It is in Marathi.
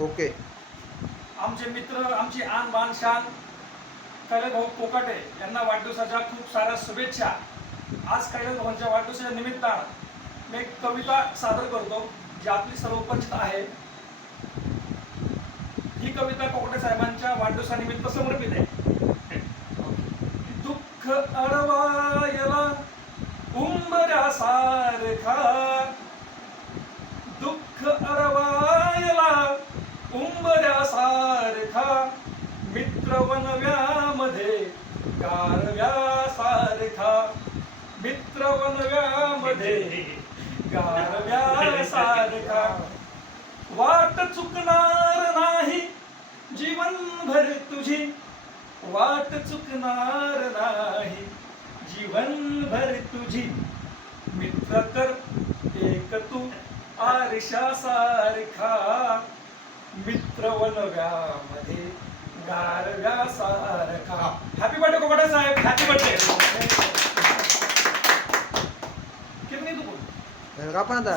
ओके. आमचे मित्र आमची आन बान शान कैलास भाऊ कोकाटे यांना वाढदिवसाच्या खूप साऱ्या शुभेच्छा. आज कैलास भाऊंच्या वाढदिवसाच्या निमित्तानं मी एक कविता सादर करतो जी आपली सर्वपरिचित आहे. ही कविता कोकटे साहेबांच्या वाढदिवसानिमित्त समर्पित आहे. दुःख अडवायला उंबऱ्यासारखा दुःख अडवायला सारखा मित्र वनव्यामध्ये गारव्यासारखा मित्र वनव्यामध्ये गारव्यासारखा वाट चुकणार नाही जीवनभर तुझी वाट चुकणार नाही जीवनभर तुझी. मित्र तर एक तू आरशासारखा मित्र वनव्यामध्ये गारव्यासारखा. हॅपी बर्थडे कोकटा साहेब. हॅपी बर्थडे किती तू बोल. आपण आता.